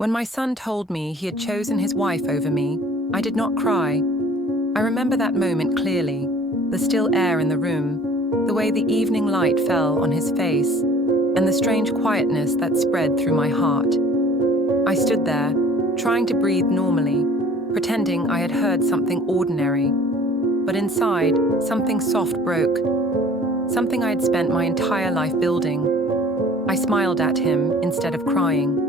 When my son told me he had chosen his wife over me, I did not cry. I remember that moment clearly, the still air in the room, the way the evening light fell on his face, and the strange quietness that spread through my heart. I stood there, trying to breathe normally, pretending I had heard something ordinary. But inside, something soft broke, something I had spent my entire life building. I smiled at him instead of crying.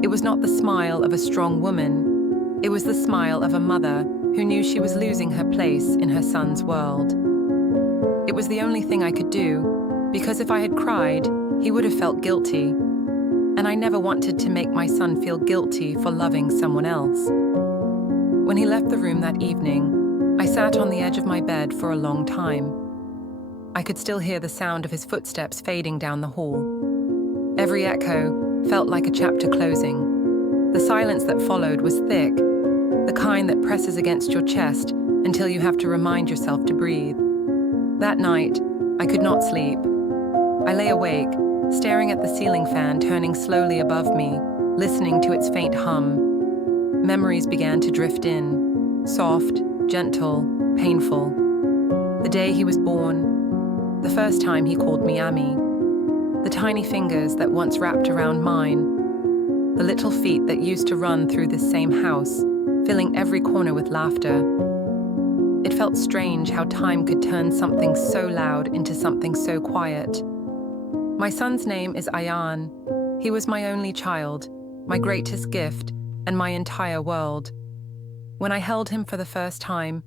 It was not the smile of a strong woman. It was the smile of a mother who knew she was losing her place in her son's world. It was the only thing I could do, because if I had cried, he would have felt guilty. And I never wanted to make my son feel guilty for loving someone else. When he left the room that evening, I sat on the edge of my bed for a long time. I could still hear the sound of his footsteps fading down the hall. Every echo felt like a chapter closing. The silence that followed was thick, the kind that presses against your chest until you have to remind yourself to breathe. That night, I could not sleep. I lay awake, staring at the ceiling fan turning slowly above me, listening to its faint hum. Memories began to drift in, soft, gentle, painful. The day he was born, the first time he called me Auntie, the tiny fingers that once wrapped around mine, the little feet that used to run through this same house, filling every corner with laughter. It felt strange how time could turn something so loud into something so quiet. My son's name is Ayan. He was my only child, my greatest gift, and my entire world. When I held him for the first time,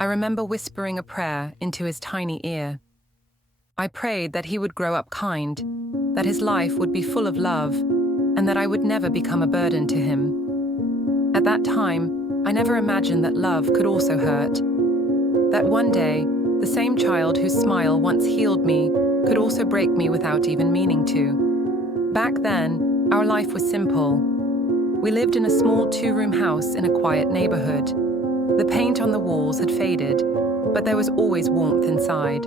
I remember whispering a prayer into his tiny ear. I prayed that he would grow up kind, that his life would be full of love, and that I would never become a burden to him. At that time, I never imagined that love could also hurt. That one day, the same child whose smile once healed me could also break me without even meaning to. Back then, our life was simple. We lived in a small 2-room house in a quiet neighborhood. The paint on the walls had faded, but there was always warmth inside.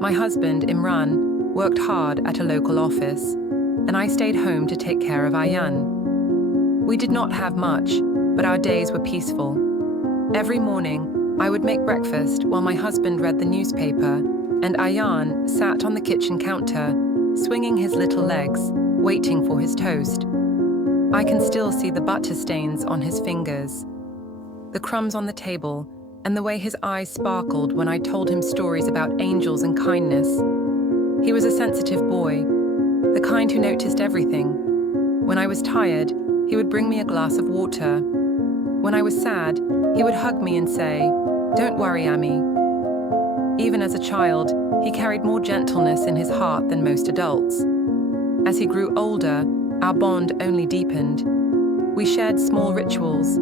My husband, Imran, worked hard at a local office, and I stayed home to take care of Ayan. We did not have much, but our days were peaceful. Every morning, I would make breakfast while my husband read the newspaper, and Ayan sat on the kitchen counter, swinging his little legs, waiting for his toast. I can still see the butter stains on his fingers, the crumbs on the table, and the way his eyes sparkled when I told him stories about angels and kindness. He was a sensitive boy, the kind who noticed everything. When I was tired, he would bring me a glass of water. When I was sad, he would hug me and say, "Don't worry, Auntie." Even as a child, he carried more gentleness in his heart than most adults. As he grew older, our bond only deepened. We shared small rituals,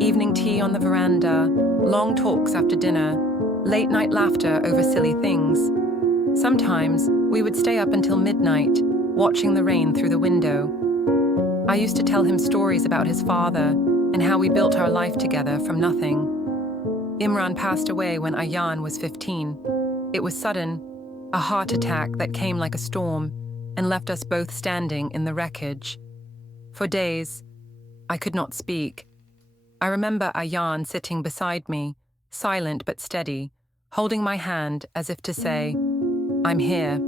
evening tea on the veranda, long talks after dinner, late-night laughter over silly things. Sometimes, we would stay up until midnight, watching the rain through the window. I used to tell him stories about his father and how we built our life together from nothing. Imran passed away when Ayan was 15. It was sudden, a heart attack that came like a storm and left us both standing in the wreckage. For days, I could not speak. I remember Ayan sitting beside me, silent but steady, holding my hand as if to say, "I'm here."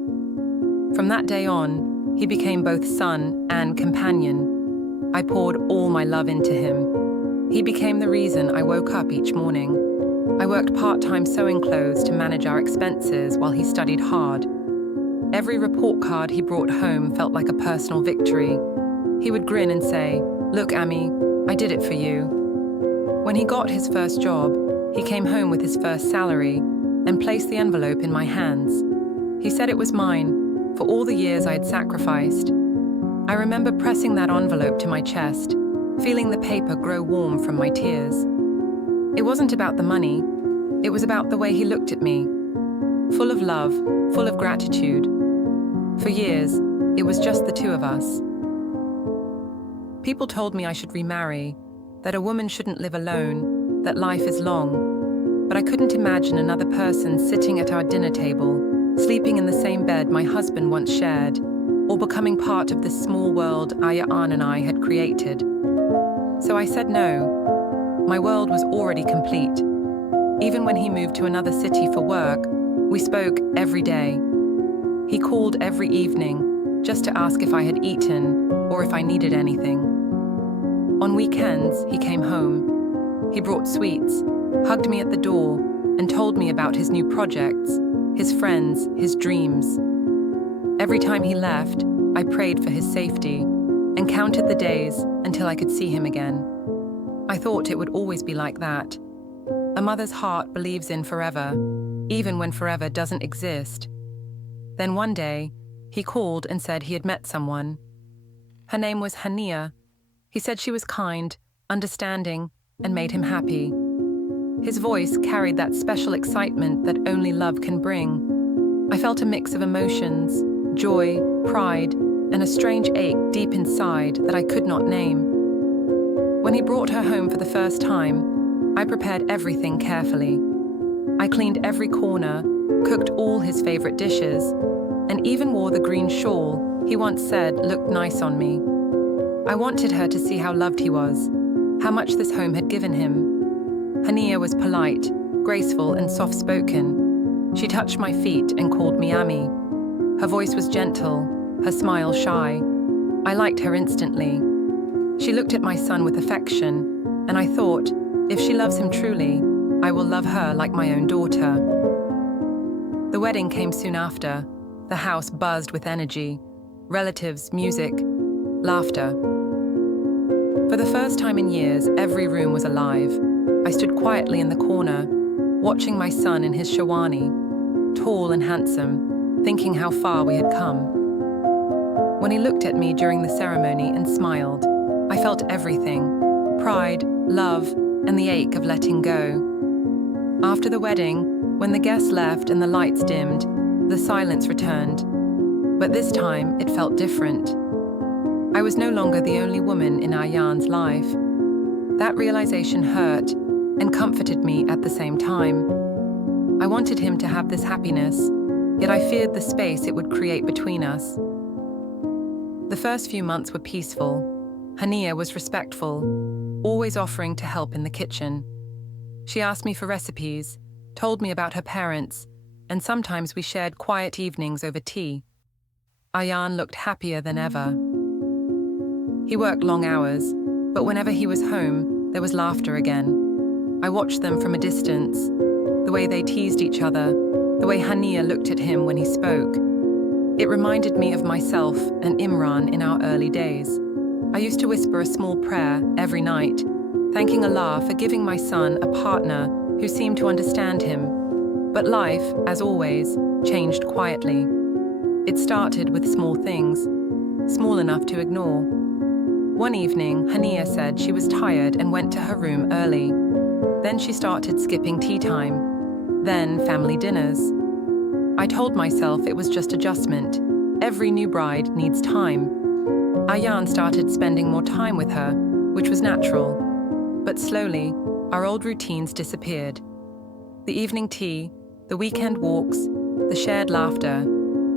From that day on, he became both son and companion. I poured all my love into him. He became the reason I woke up each morning. I worked part-time sewing clothes to manage our expenses while he studied hard. Every report card he brought home felt like a personal victory. He would grin and say, "Look, Auntie, I did it for you." When he got his first job, he came home with his first salary and placed the envelope in my hands. He said it was mine for all the years I had sacrificed. I remember pressing that envelope to my chest, feeling the paper grow warm from my tears. It wasn't about the money, it was about the way he looked at me, full of love, full of gratitude. For years, it was just the two of us. People told me I should remarry, that a woman shouldn't live alone, that life is long. But I couldn't imagine another person sitting at our dinner table, sleeping in the same bed my husband once shared. or becoming part of this small world Ayan and I had created. So I said no. My world was already complete. Even when he moved to another city for work, we spoke every day. He called every evening just to ask if I had eaten or if I needed anything. On weekends, he came home. He brought sweets, hugged me at the door, and told me about his new projects, his friends, his dreams. Every time he left, I prayed for his safety and counted the days until I could see him again. I thought it would always be like that. A mother's heart believes in forever, even when forever doesn't exist. Then one day, he called and said he had met someone. Her name was Hania. He said she was kind, understanding, and made him happy. His voice carried that special excitement that only love can bring. I felt a mix of emotions, joy, pride, and a strange ache deep inside that I could not name. When he brought her home for the first time, I prepared everything carefully. I cleaned every corner, cooked all his favorite dishes, and even wore the green shawl he once said looked nice on me. I wanted her to see how loved he was, how much this home had given him. Hania was polite, graceful, and soft-spoken. She touched my feet and called me Ami. Her voice was gentle, her smile shy. I liked her instantly. She looked at my son with affection, and I thought, if she loves him truly, I will love her like my own daughter. The wedding came soon after. The house buzzed with energy, relatives, music, laughter. For the first time in years, every room was alive. I stood quietly in the corner, watching my son in his shawani, tall and handsome, thinking how far we had come. When he looked at me during the ceremony and smiled, I felt everything: pride, love, and the ache of letting go. After the wedding, when the guests left and the lights dimmed, the silence returned. But this time, it felt different. I was no longer the only woman in Ayan's life. That realization hurt and comforted me at the same time. I wanted him to have this happiness, yet I feared the space it would create between us. The first few months were peaceful. Hania was respectful, always offering to help in the kitchen. She asked me for recipes, told me about her parents, and sometimes we shared quiet evenings over tea. Ayan looked happier than ever. He worked long hours, but whenever he was home, there was laughter again. I watched them from a distance, the way they teased each other, the way Hania looked at him when he spoke. It reminded me of myself and Imran in our early days. I used to whisper a small prayer every night, thanking Allah for giving my son a partner who seemed to understand him. But life, as always, changed quietly. It started with small things, small enough to ignore. One evening, Hania said she was tired and went to her room early. Then she started skipping tea time, then family dinners. I told myself it was just adjustment. Every new bride needs time. Ayan started spending more time with her, which was natural. But slowly, our old routines disappeared. The evening tea, the weekend walks, the shared laughter,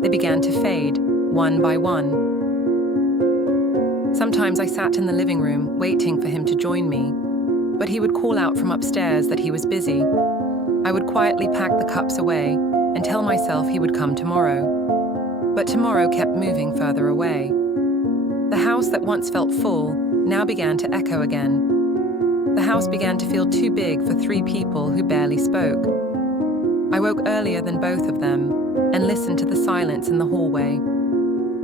they began to fade, one by one. Sometimes I sat in the living room, waiting for him to join me, but he would call out from upstairs that he was busy. I would quietly pack the cups away and tell myself he would come tomorrow. But tomorrow kept moving further away. The house that once felt full now began to echo again. The house began to feel too big for 3 people who barely spoke. I woke earlier than both of them and listened to the silence in the hallway.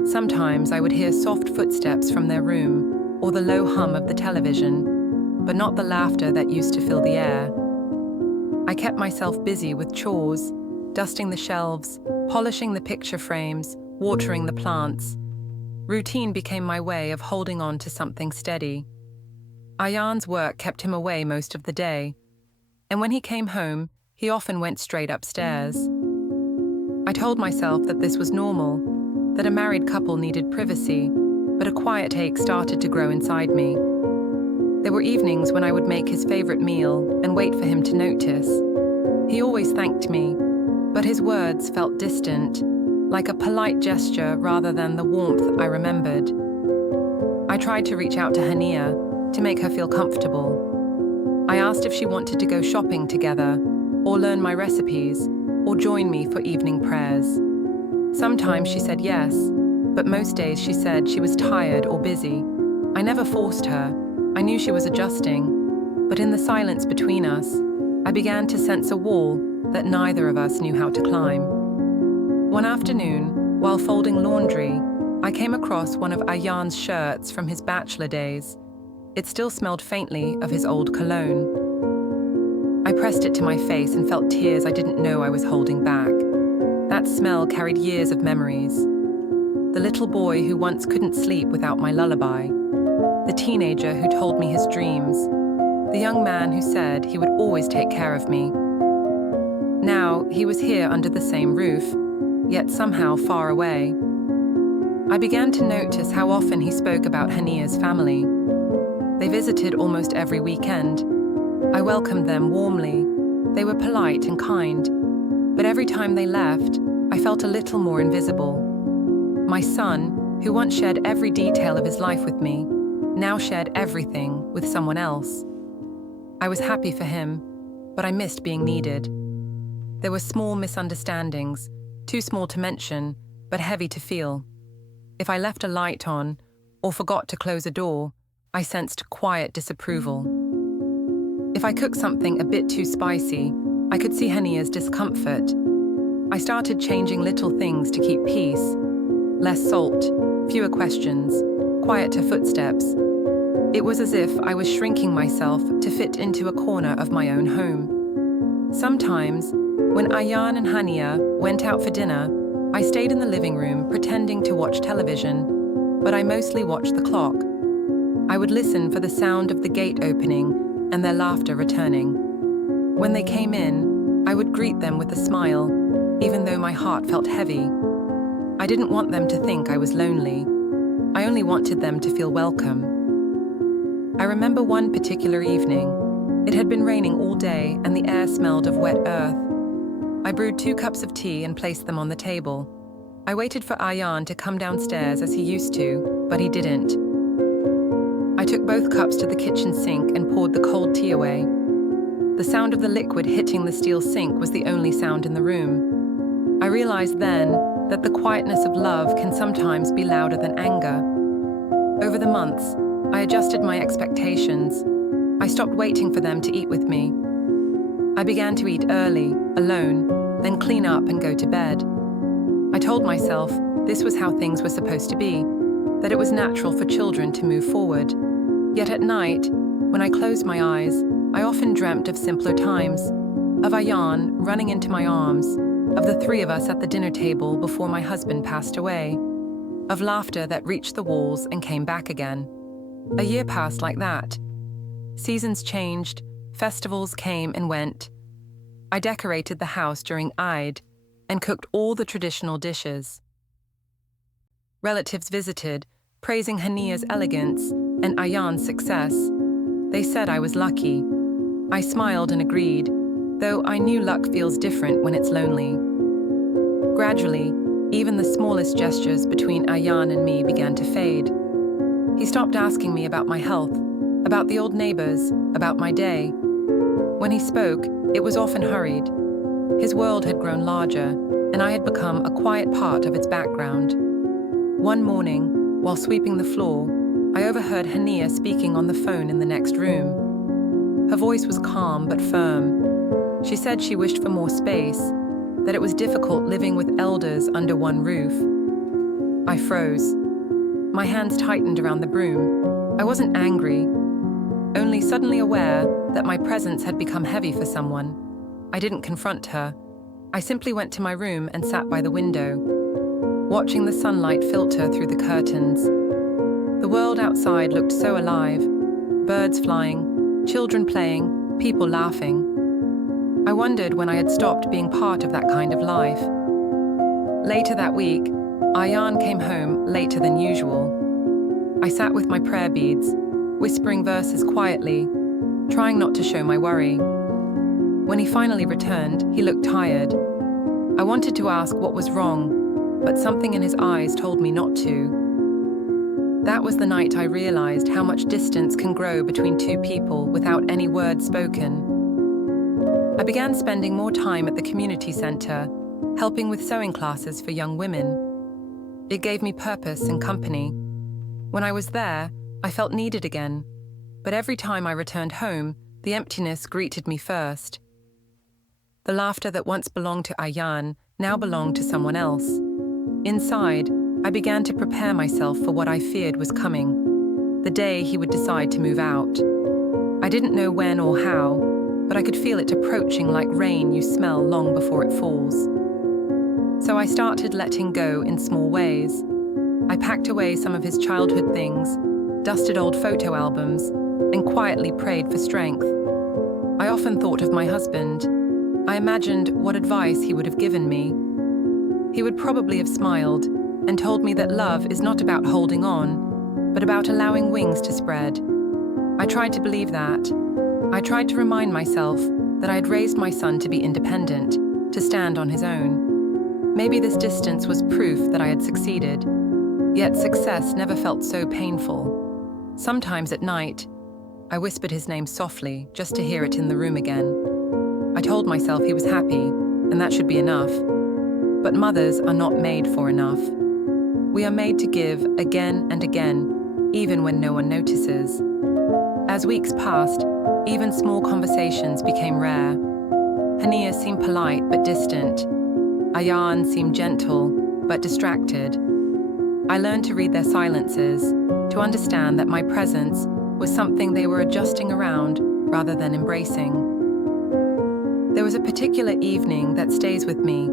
Sometimes I would hear soft footsteps from their room or the low hum of the television, but not the laughter that used to fill the air. I kept myself busy with chores, dusting the shelves, polishing the picture frames, watering the plants. Routine became my way of holding on to something steady. Ayan's work kept him away most of the day, and when he came home, he often went straight upstairs. I told myself that this was normal, that a married couple needed privacy, but a quiet ache started to grow inside me. There were evenings when I would make his favorite meal and wait for him to notice. He always thanked me, but his words felt distant. like a polite gesture rather than the warmth I remembered. I tried to reach out to Hania to make her feel comfortable. I asked if she wanted to go shopping together, or learn my recipes, or join me for evening prayers. Sometimes she said yes, but most days she said she was tired or busy. I never forced her. I knew she was adjusting, but in the silence between us, I began to sense a wall that neither of us knew how to climb. One afternoon, while folding laundry, I came across one of Ayan's shirts from his bachelor days. It still smelled faintly of his old cologne. I pressed it to my face and felt tears I didn't know I was holding back. That smell carried years of memories. The little boy who once couldn't sleep without my lullaby. The teenager who told me his dreams. The young man who said he would always take care of me. Now he was here under the same roof, yet somehow far away. I began to notice how often he spoke about Hania's family. They visited almost every weekend. I welcomed them warmly. They were polite and kind, but every time they left, I felt a little more invisible. My son, who once shared every detail of his life with me, now shared everything with someone else. I was happy for him, but I missed being needed. There were small misunderstandings, too small to mention, but heavy to feel. If I left a light on, or forgot to close a door, I sensed quiet disapproval. If I cooked something a bit too spicy, I could see Hania's discomfort. I started changing little things to keep peace. Less salt, fewer questions, quieter footsteps. It was as if I was shrinking myself to fit into a corner of my own home. Sometimes, when Ayan and Hania went out for dinner, I stayed in the living room pretending to watch television, but I mostly watched the clock. I would listen for the sound of the gate opening and their laughter returning. When they came in, I would greet them with a smile, even though my heart felt heavy. I didn't want them to think I was lonely. I only wanted them to feel welcome. I remember one particular evening. It had been raining all day and the air smelled of wet earth. I brewed 2 cups of tea and placed them on the table. I waited for Ayan to come downstairs as he used to, but he didn't. I took both cups to the kitchen sink and poured the cold tea away. The sound of the liquid hitting the steel sink was the only sound in the room. I realized then that the quietness of love can sometimes be louder than anger. Over the months, I adjusted my expectations. I stopped waiting for them to eat with me. I began to eat early, alone, then clean up and go to bed. I told myself this was how things were supposed to be, that it was natural for children to move forward. Yet at night, when I closed my eyes, I often dreamt of simpler times, of Ayan running into my arms, of the 3 of us at the dinner table before my husband passed away, of laughter that reached the walls and came back again. A year passed like that. Seasons changed, festivals came and went. I decorated the house during Eid and cooked all the traditional dishes. Relatives visited, praising Hania's elegance and Ayan's success. They said I was lucky. I smiled and agreed, though I knew luck feels different when it's lonely. Gradually, even the smallest gestures between Ayan and me began to fade. He stopped asking me about my health, about the old neighbors, about my day. When he spoke, it was often hurried. His world had grown larger, and I had become a quiet part of its background. One morning, while sweeping the floor, I overheard Hania speaking on the phone in the next room. Her voice was calm but firm. She said she wished for more space, that it was difficult living with elders under one roof. I froze. My hands tightened around the broom. I wasn't angry, only suddenly aware that my presence had become heavy for someone. I didn't confront her. I simply went to my room and sat by the window, watching the sunlight filter through the curtains. The world outside looked so alive. Birds flying, children playing, people laughing. I wondered when I had stopped being part of that kind of life. Later that week, Ayan came home later than usual. I sat with my prayer beads, whispering verses quietly, trying not to show my worry. When he finally returned, he looked tired. I wanted to ask what was wrong, but something in his eyes told me not to. That was the night I realized how much distance can grow between two people without any words spoken. I began spending more time at the community center, helping with sewing classes for young women. It gave me purpose and company. When I was there, I felt needed again, but every time I returned home, the emptiness greeted me first. The laughter that once belonged to Ayan now belonged to someone else. Inside, I began to prepare myself for what I feared was coming, the day he would decide to move out. I didn't know when or how, but I could feel it approaching like rain you smell long before it falls. So I started letting go in small ways. I packed away some of his childhood things, dusted old photo albums, and quietly prayed for strength. I often thought of my husband. I imagined what advice he would have given me. He would probably have smiled and told me that love is not about holding on, but about allowing wings to spread. I tried to believe that. I tried to remind myself that I had raised my son to be independent, to stand on his own. Maybe this distance was proof that I had succeeded. Yet success never felt so painful. Sometimes at night, I whispered his name softly just to hear it in the room again. I told myself he was happy, and that should be enough. But mothers are not made for enough. We are made to give again and again, even when no one notices. As weeks passed, even small conversations became rare. Hania seemed polite but distant. Ayan seemed gentle but distracted. I learned to read their silences, to understand that my presence was something they were adjusting around rather than embracing. There was a particular evening that stays with me.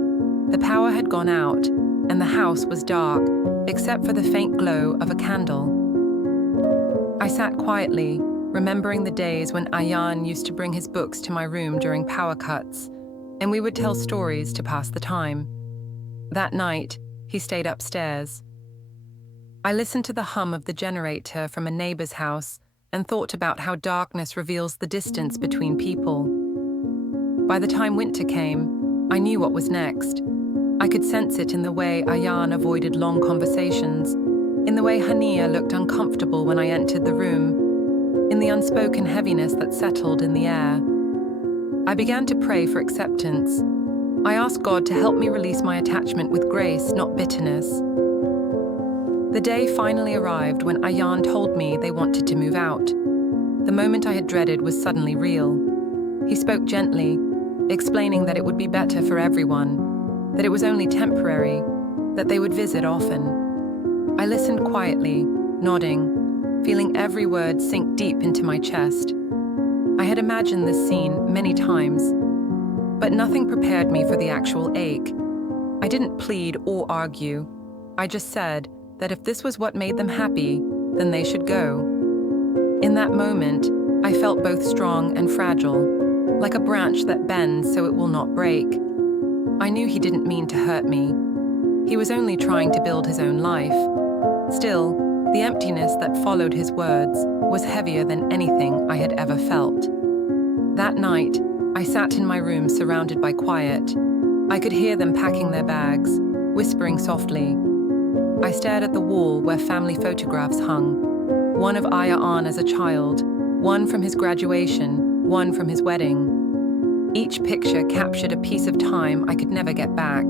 The power had gone out, and the house was dark, except for the faint glow of a candle. I sat quietly, remembering the days when Ayan used to bring his books to my room during power cuts, and we would tell stories to pass the time. That night, he stayed upstairs. I listened to the hum of the generator from a neighbor's house and thought about how darkness reveals the distance between people. By the time winter came, I knew what was next. I could sense it in the way Ayan avoided long conversations, in the way Hania looked uncomfortable when I entered the room, in the unspoken heaviness that settled in the air. I began to pray for acceptance. I asked God to help me release my attachment with grace, not bitterness. The day finally arrived when Ayan told me they wanted to move out. The moment I had dreaded was suddenly real. He spoke gently, explaining that it would be better for everyone, that it was only temporary, that they would visit often. I listened quietly, nodding, feeling every word sink deep into my chest. I had imagined this scene many times, but nothing prepared me for the actual ache. I didn't plead or argue. I just said that if this was what made them happy, then they should go. In that moment, I felt both strong and fragile, like a branch that bends so it will not break. I knew he didn't mean to hurt me. He was only trying to build his own life. Still, the emptiness that followed his words was heavier than anything I had ever felt. That night, I sat in my room surrounded by quiet. I could hear them packing their bags, whispering softly. I stared at the wall where family photographs hung, one of Ayan as a child, one from his graduation, one from his wedding. Each picture captured a piece of time I could never get back.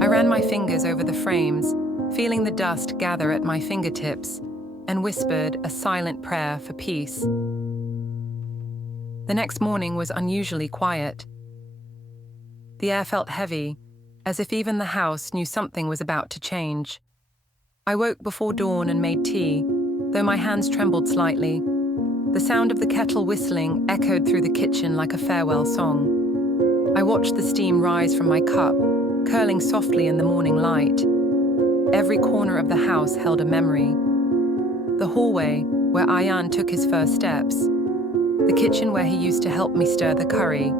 I ran my fingers over the frames, feeling the dust gather at my fingertips, and whispered a silent prayer for peace. The next morning was unusually quiet. The air felt heavy, as if even the house knew something was about to change. I woke before dawn and made tea, though my hands trembled slightly. The sound of the kettle whistling echoed through the kitchen like a farewell song. I watched the steam rise from my cup, curling softly in the morning light. Every corner of the house held a memory. The hallway, where Ayan took his first steps. The kitchen where he used to help me stir the curry.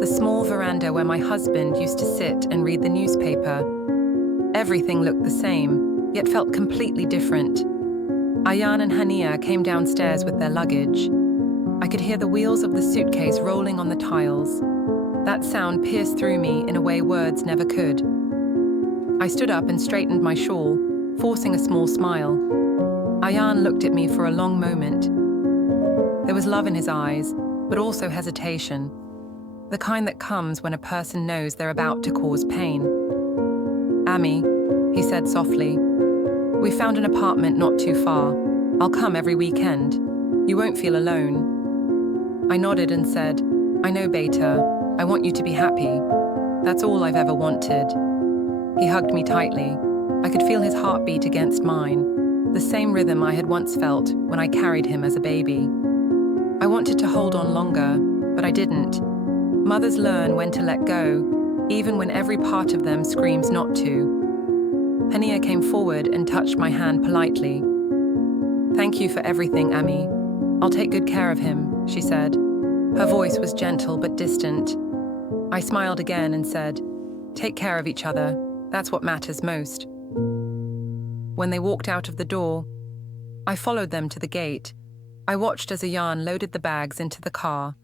The small veranda where my husband used to sit and read the newspaper. Everything looked the same, yet felt completely different. Ayan and Hania came downstairs with their luggage. I could hear the wheels of the suitcase rolling on the tiles. That sound pierced through me in a way words never could. I stood up and straightened my shawl, forcing a small smile. Ayan looked at me for a long moment. There was love in his eyes, but also hesitation, the kind that comes when a person knows they're about to cause pain. "Ami," he said softly, "we found an apartment not too far. I'll come every weekend. You won't feel alone." I nodded and said, "I know, Beta. I want you to be happy. That's all I've ever wanted." He hugged me tightly. I could feel his heartbeat against mine, the same rhythm I had once felt when I carried him as a baby. I wanted to hold on longer, but I didn't. Mothers learn when to let go, even when every part of them screams not to. Hania came forward and touched my hand politely. "Thank you for everything, Ami. I'll take good care of him," she said. Her voice was gentle but distant. I smiled again and said, "Take care of each other. That's what matters most." When they walked out of the door, I followed them to the gate. I watched as Ayan loaded the bags into the car.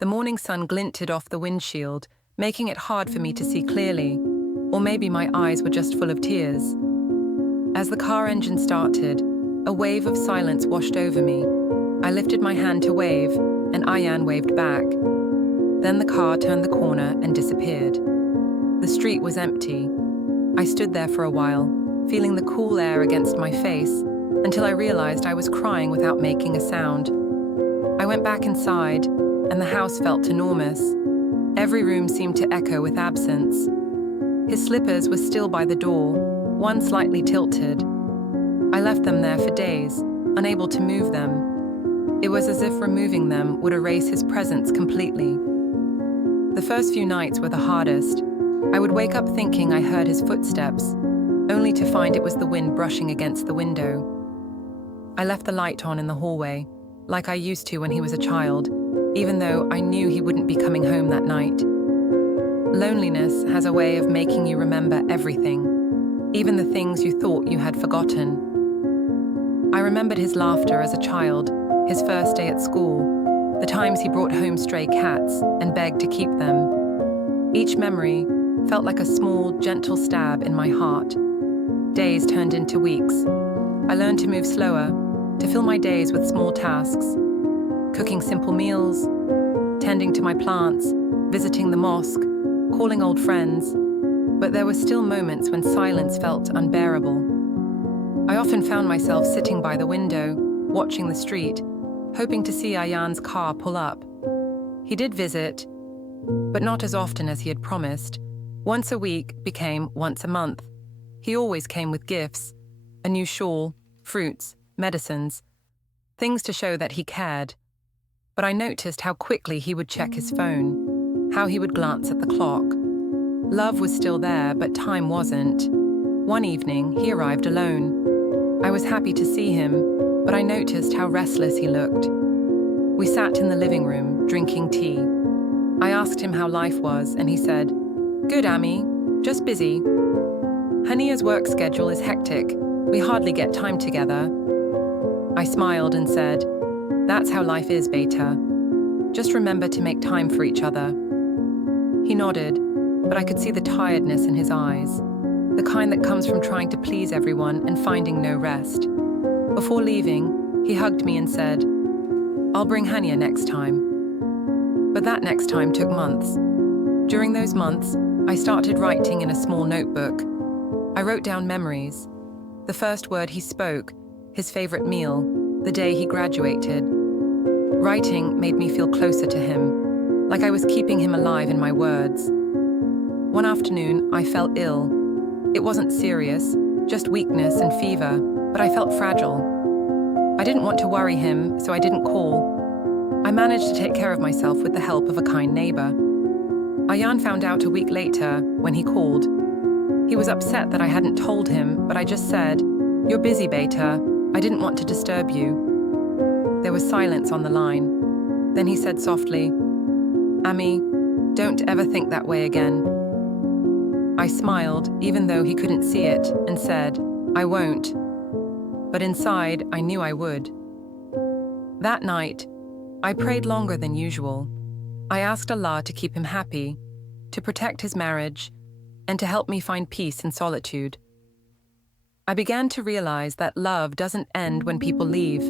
The morning sun glinted off the windshield, making it hard for me to see clearly, or maybe my eyes were just full of tears. As the car engine started, a wave of silence washed over me. I lifted my hand to wave, and Ayan waved back. Then the car turned the corner and disappeared. The street was empty. I stood there for a while, feeling the cool air against my face, until I realized I was crying without making a sound. I went back inside, and the house felt enormous. Every room seemed to echo with absence. His slippers were still by the door, one slightly tilted. I left them there for days, unable to move them. It was as if removing them would erase his presence completely. The first few nights were the hardest. I would wake up thinking I heard his footsteps, only to find it was the wind brushing against the window. I left the light on in the hallway, like I used to when he was a child, even though I knew he wouldn't be coming home that night. Loneliness has a way of making you remember everything, even the things you thought you had forgotten. I remembered his laughter as a child, his first day at school, the times he brought home stray cats and begged to keep them. Each memory felt like a small, gentle stab in my heart. Days turned into weeks. I learned to move slower, to fill my days with small tasks, cooking simple meals, tending to my plants, visiting the mosque, calling old friends. But there were still moments when silence felt unbearable. I often found myself sitting by the window, watching the street, hoping to see Ayan's car pull up. He did visit, but not as often as he had promised. Once a week became once a month. He always came with gifts, a new shawl, fruits, medicines, things to show that he cared. But I noticed how quickly he would check his phone, how he would glance at the clock. Love was still there, but time wasn't. One evening, he arrived alone. I was happy to see him, but I noticed how restless he looked. We sat in the living room, drinking tea. I asked him how life was, and he said, "Good, Ami, just busy. Hania's work schedule is hectic. We hardly get time together." I smiled and said, "That's how life is, Beta. Just remember to make time for each other." He nodded, but I could see the tiredness in his eyes, the kind that comes from trying to please everyone and finding no rest. Before leaving, he hugged me and said, "I'll bring Hania next time." But that next time took months. During those months, I started writing in a small notebook. I wrote down memories. The first word he spoke, his favorite meal, the day he graduated. Writing made me feel closer to him, like I was keeping him alive in my words. One afternoon, I felt ill. It wasn't serious, just weakness and fever, but I felt fragile. I didn't want to worry him, so I didn't call. I managed to take care of myself with the help of a kind neighbor. Ayan found out a week later when he called. He was upset that I hadn't told him, but I just said, "You're busy, Beta. I didn't want to disturb you." There was silence on the line. Then he said softly, "Ami, don't ever think that way again." I smiled, even though he couldn't see it, and said, "I won't." But inside, I knew I would. That night, I prayed longer than usual. I asked Allah to keep him happy, to protect his marriage, and to help me find peace in solitude. I began to realize that love doesn't end when people leave.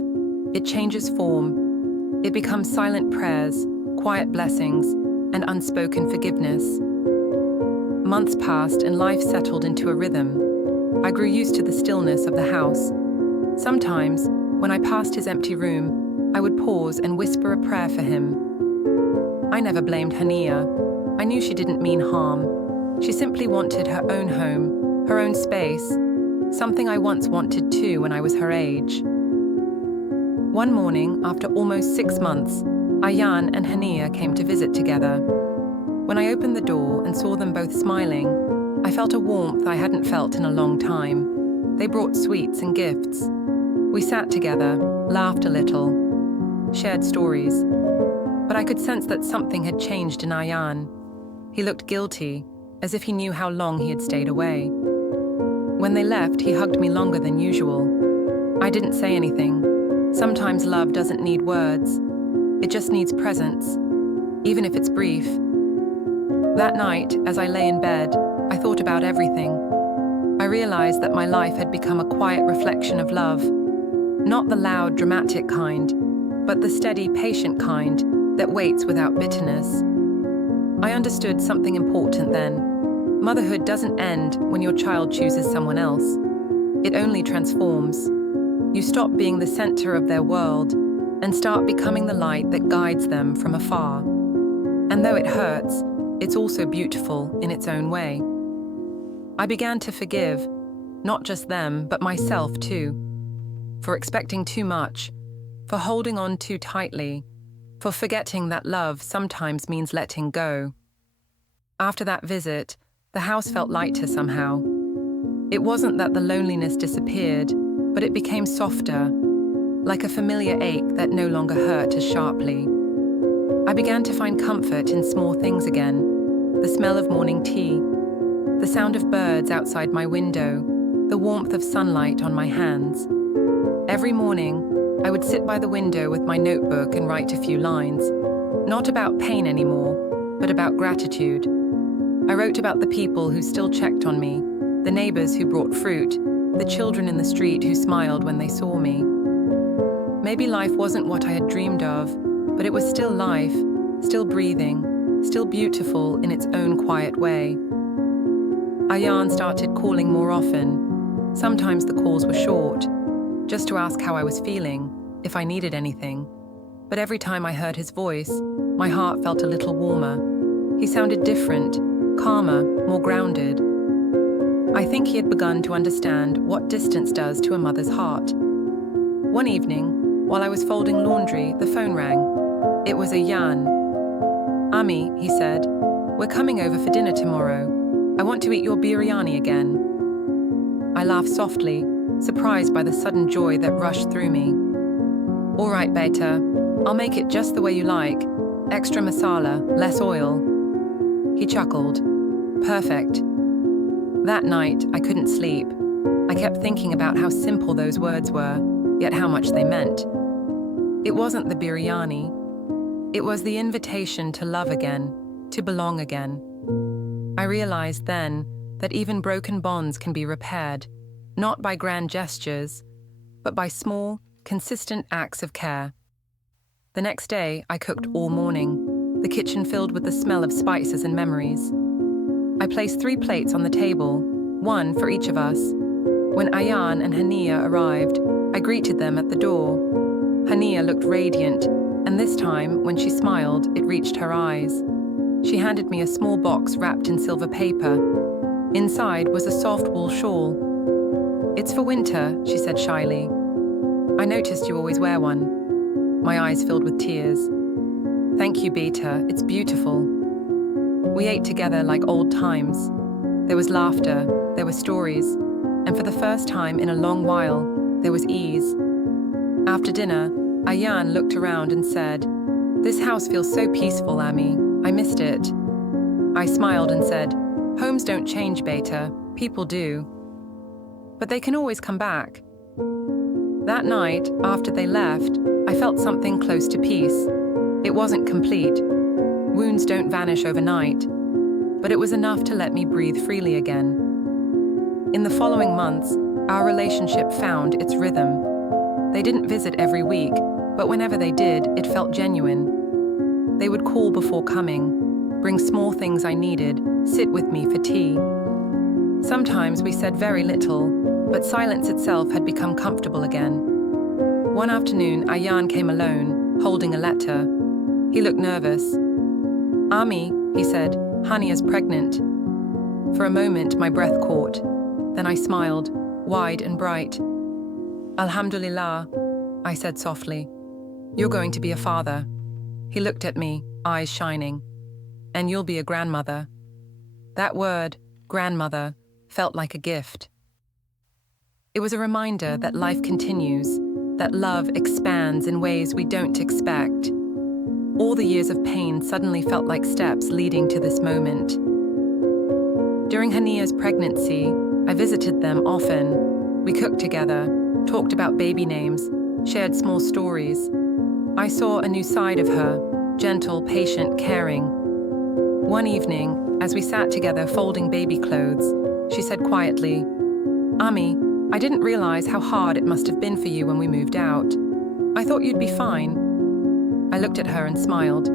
It changes form. It becomes silent prayers, quiet blessings, and unspoken forgiveness. Months passed and life settled into a rhythm. I grew used to the stillness of the house. Sometimes, when I passed his empty room, I would pause and whisper a prayer for him. I never blamed Hania. I knew she didn't mean harm. She simply wanted her own home, her own space, something I once wanted too when I was her age. One morning, after almost 6 months, Ayan and Hania came to visit together. When I opened the door and saw them both smiling, I felt a warmth I hadn't felt in a long time. They brought sweets and gifts. We sat together, laughed a little, shared stories. But I could sense that something had changed in Ayan. He looked guilty, as if he knew how long he had stayed away. When they left, he hugged me longer than usual. I didn't say anything. Sometimes love doesn't need words. It just needs presence, even if it's brief. That night, as I lay in bed, I thought about everything. I realized that my life had become a quiet reflection of love. Not the loud, dramatic kind, but the steady, patient kind that waits without bitterness. I understood something important then. Motherhood doesn't end when your child chooses someone else. It only transforms. You stop being the center of their world and start becoming the light that guides them from afar. And though it hurts, it's also beautiful in its own way. I began to forgive, not just them, but myself too, for expecting too much, for holding on too tightly, for forgetting that love sometimes means letting go. After that visit, the house felt lighter somehow. It wasn't that the loneliness disappeared, but it became softer, like a familiar ache that no longer hurt as sharply. I began to find comfort in small things again: the smell of morning tea, the sound of birds outside my window, the warmth of sunlight on my hands. Every morning, I would sit by the window with my notebook and write a few lines, not about pain anymore, but about gratitude. I wrote about the people who still checked on me, the neighbors who brought fruit, the children in the street who smiled when they saw me. Maybe life wasn't what I had dreamed of, but it was still life, still breathing, still beautiful in its own quiet way. Ayan started calling more often. Sometimes the calls were short, just to ask how I was feeling, if I needed anything. But every time I heard his voice, my heart felt a little warmer. He sounded different, calmer, more grounded. I think he had begun to understand what distance does to a mother's heart. One evening, while I was folding laundry, the phone rang. It was Ayan. "Ami," he said, "we're coming over for dinner tomorrow. I want to eat your biryani again." I laughed softly, surprised by the sudden joy that rushed through me. "All right, beta, I'll make it just the way you like. Extra masala, less oil." He chuckled. "Perfect." That night, I couldn't sleep. I kept thinking about how simple those words were, yet how much they meant. It wasn't the biryani. It was the invitation to love again, to belong again. I realized then that even broken bonds can be repaired, not by grand gestures, but by small, consistent acts of care. The next day, I cooked all morning, the kitchen filled with the smell of spices and memories. I placed 3 plates on the table, 1 for each of us. When Ayan and Hania arrived, I greeted them at the door. Hania looked radiant, and this time, when she smiled, it reached her eyes. She handed me a small box wrapped in silver paper. Inside was a soft wool shawl. "It's for winter," she said shyly. "I noticed you always wear one." My eyes filled with tears. "Thank you, Beta. It's beautiful." We ate together like old times. There was laughter, there were stories, and for the first time in a long while, there was ease. After dinner, Ayan looked around and said, "This house feels so peaceful, Ami. I missed it." I smiled and said, "Homes don't change, Beta. People do. But they can always come back." That night, after they left, I felt something close to peace. It wasn't complete. Wounds don't vanish overnight. but it was enough to let me breathe freely again. In the following months, our relationship found its rhythm. They didn't visit every week, but whenever they did, it felt genuine. They would call before coming, bring small things I needed, sit with me for tea. Sometimes we said very little, but silence itself had become comfortable again. One afternoon, Ayan came alone, holding a letter. He looked nervous. "Ami," he said, "Hania's pregnant." For a moment, my breath caught. Then I smiled, wide and bright. "Alhamdulillah," I said softly. "You're going to be a father." He looked at me, eyes shining. "And you'll be a grandmother." That word, grandmother, felt like a gift. It was a reminder that life continues, that love expands in ways we don't expect. All the years of pain suddenly felt like steps leading to this moment. During Hania's pregnancy, I visited them often. We cooked together, talked about baby names, shared small stories. I saw a new side of her, gentle, patient, caring. One evening, as we sat together folding baby clothes, she said quietly, "Ami, I didn't realize how hard it must have been for you when we moved out. I thought you'd be fine." I looked at her and smiled.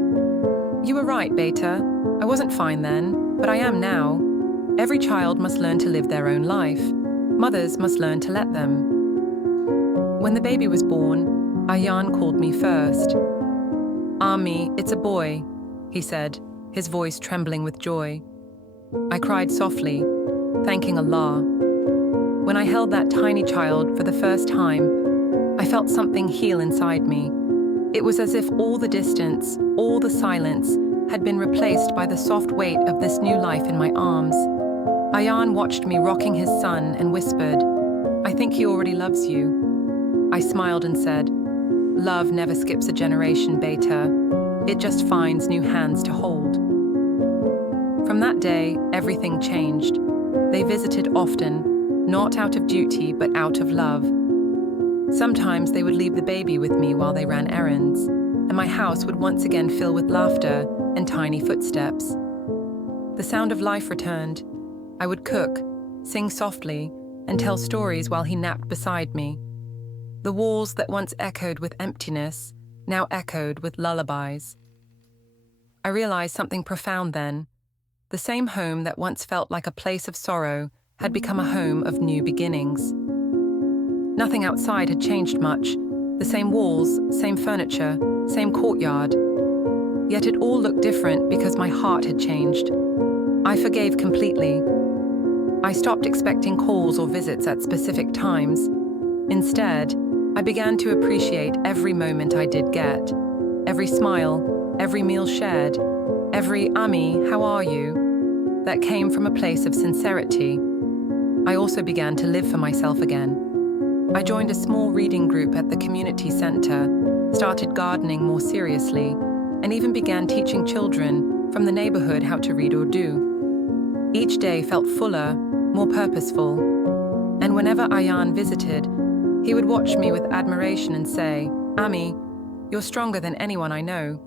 "You were right, Beta. I wasn't fine then, but I am now. Every child must learn to live their own life. Mothers must learn to let them." When the baby was born, Ayan called me first. "Ami, it's a boy," he said, his voice trembling with joy. I cried softly, thanking Allah. When I held that tiny child for the first time, I felt something heal inside me. It was as if all the distance, all the silence, had been replaced by the soft weight of this new life in my arms. Ayan watched me rocking his son and whispered, "I think he already loves you." I smiled and said, "Love never skips a generation, Beta. It just finds new hands to hold." From that day, everything changed. They visited often, not out of duty, but out of love. Sometimes they would leave the baby with me while they ran errands, and my house would once again fill with laughter and tiny footsteps. The sound of life returned. I would cook, sing softly, and tell stories while he napped beside me. The walls that once echoed with emptiness now echoed with lullabies. I realized something profound then. The same home that once felt like a place of sorrow had become a home of new beginnings. Nothing outside had changed much. The same walls, same furniture, same courtyard. Yet it all looked different because my heart had changed. I forgave completely. I stopped expecting calls or visits at specific times. Instead, I began to appreciate every moment I did get. Every smile, every meal shared, every "Ami, how are you?" that came from a place of sincerity. I also began to live for myself again. I joined a small reading group at the community center, started gardening more seriously, and even began teaching children from the neighborhood how to read Urdu. Each day felt fuller, more purposeful, and whenever Ayan visited, he would watch me with admiration and say, "Ami, you're stronger than anyone I know."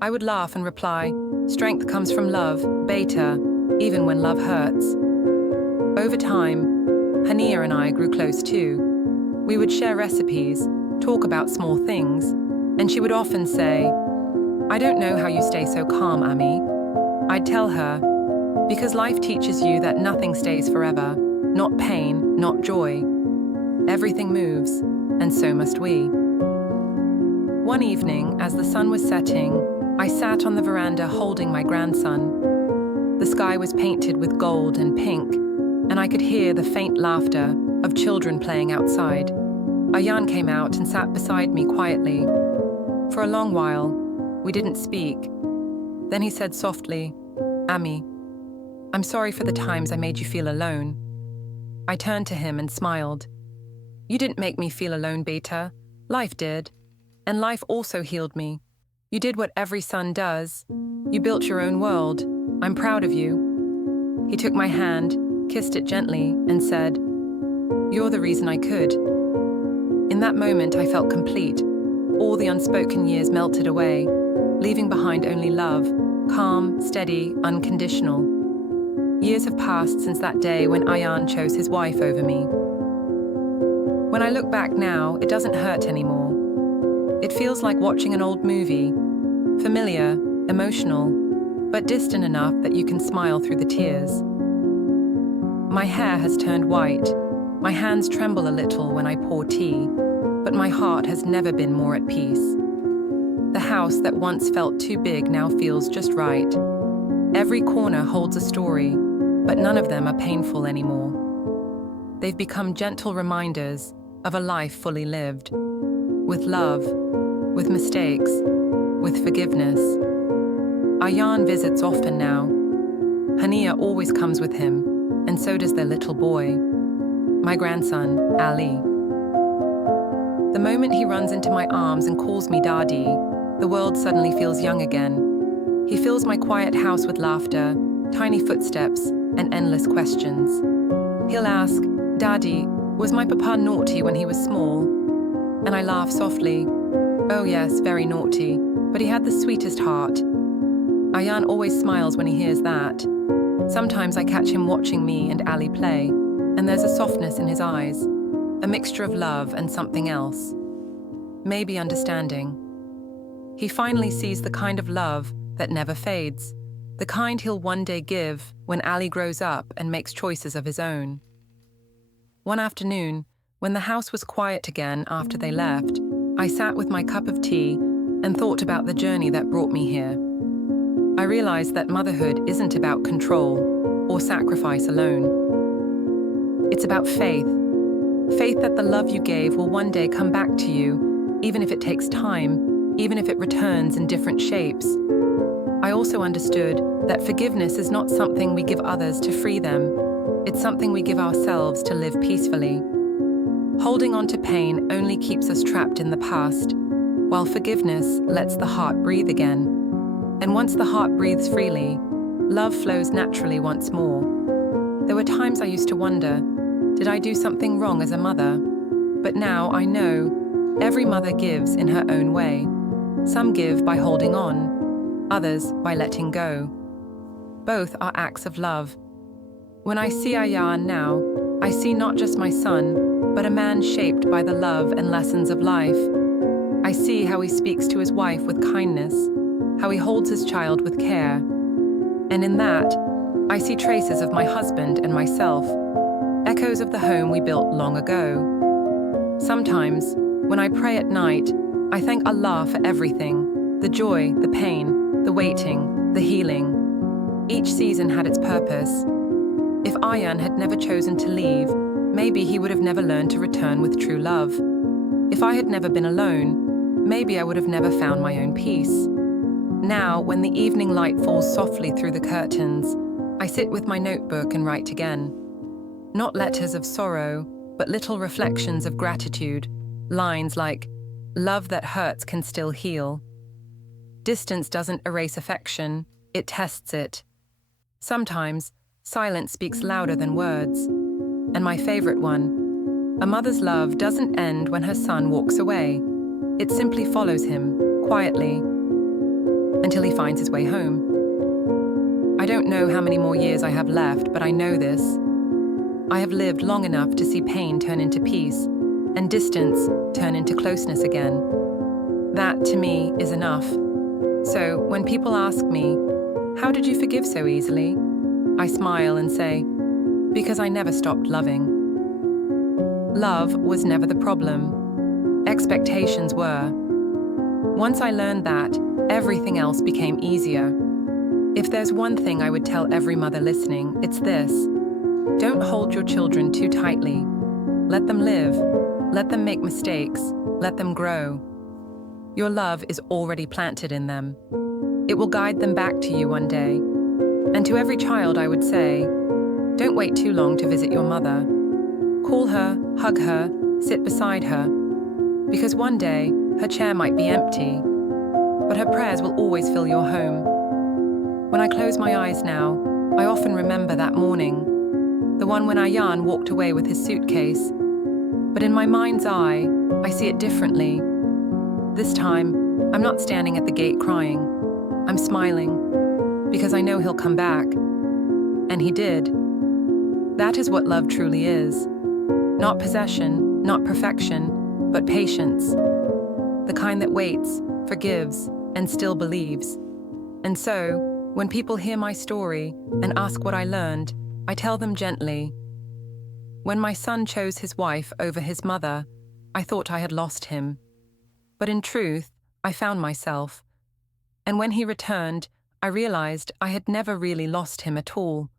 I would laugh and reply, "Strength comes from love, Beta, even when love hurts." Over time, Hania and I grew close too. We would share recipes, talk about small things, and she would often say, "I don't know how you stay so calm, Ami." I'd tell her, "Because life teaches you that nothing stays forever, not pain, not joy. Everything moves, and so must we." One evening, as the sun was setting, I sat on the veranda holding my grandson. The sky was painted with gold and pink, and I could hear the faint laughter of children playing outside. Ayan came out and sat beside me quietly. For a long while, we didn't speak. Then he said softly, "Ami, I'm sorry for the times I made you feel alone." I turned to him and smiled. "You didn't make me feel alone, Beta. Life did. And life also healed me. You did what every son does. You built your own world. I'm proud of you." He took my hand, kissed it gently, and said, "You're the reason I could." In that moment, I felt complete. All the unspoken years melted away, leaving behind only love, calm, steady, unconditional. Years have passed since that day when Ayan chose his wife over me. When I look back now, it doesn't hurt anymore. It feels like watching an old movie, familiar, emotional, but distant enough that you can smile through the tears. My hair has turned white, my hands tremble a little when I pour tea, but my heart has never been more at peace. The house that once felt too big now feels just right. Every corner holds a story, but none of them are painful anymore. They've become gentle reminders of a life fully lived, with love, with mistakes, with forgiveness. Ayan visits often now. Hania always comes with him, and so does their little boy, my grandson, Ali. The moment he runs into my arms and calls me Daddy, the world suddenly feels young again. He fills my quiet house with laughter, tiny footsteps, and endless questions. He'll ask, "Daddy, was my papa naughty when he was small?" And I laugh softly. "Oh yes, very naughty, but he had the sweetest heart." Ayan always smiles when he hears that. Sometimes I catch him watching me and Ali play, and there's a softness in his eyes, a mixture of love and something else. Maybe understanding. He finally sees the kind of love that never fades, the kind he'll one day give when Ali grows up and makes choices of his own. One afternoon, when the house was quiet again after they left, I sat with my cup of tea and thought about the journey that brought me here. I realized that motherhood isn't about control or sacrifice alone. It's about faith. Faith that the love you gave will one day come back to you, even if it takes time, even if it returns in different shapes. I also understood that forgiveness is not something we give others to free them. It's something we give ourselves to live peacefully. Holding on to pain only keeps us trapped in the past, while forgiveness lets the heart breathe again. And once the heart breathes freely, love flows naturally once more. There were times I used to wonder, did I do something wrong as a mother? But now I know every mother gives in her own way. Some give by holding on, others by letting go. Both are acts of love. When I see Ayan now, I see not just my son, but a man shaped by the love and lessons of life. I see how he speaks to his wife with kindness, how he holds his child with care. And in that, I see traces of my husband and myself, echoes of the home we built long ago. Sometimes, when I pray at night, I thank Allah for everything, the joy, the pain, the waiting, the healing. Each season had its purpose. If Ayan had never chosen to leave, maybe he would have never learned to return with true love. If I had never been alone, maybe I would have never found my own peace. Now, when the evening light falls softly through the curtains, I sit with my notebook and write again. Not letters of sorrow, but little reflections of gratitude. Lines like, "Love that hurts can still heal." Distance doesn't erase affection, it tests it. Sometimes, silence speaks louder than words. And my favorite one, a mother's love doesn't end when her son walks away. It simply follows him, quietly, until he finds his way home. I don't know how many more years I have left, but I know this. I have lived long enough to see pain turn into peace, and distance turn into closeness again. That, to me, is enough. So, when people ask me, "How did you forgive so easily?" I smile and say, "Because I never stopped loving." Love was never the problem. Expectations were. Once I learned that, everything else became easier. If there's one thing I would tell every mother listening, it's this. Don't hold your children too tightly. Let them live. Let them make mistakes. Let them grow. Your love is already planted in them. It will guide them back to you one day. And to every child I would say, don't wait too long to visit your mother. Call her, hug her, sit beside her. Because one day, her chair might be empty, but her prayers will always fill your home. When I close my eyes now, I often remember that morning, the one when Ayan walked away with his suitcase. But in my mind's eye, I see it differently. This time, I'm not standing at the gate crying. I'm smiling, because I know he'll come back. And he did. That is what love truly is. Not possession, not perfection, but patience. The kind that waits, forgives, and still believes. And so, when people hear my story and ask what I learned, I tell them gently. When my son chose his wife over his mother, I thought I had lost him. But in truth, I found myself. And when he returned, I realized I had never really lost him at all.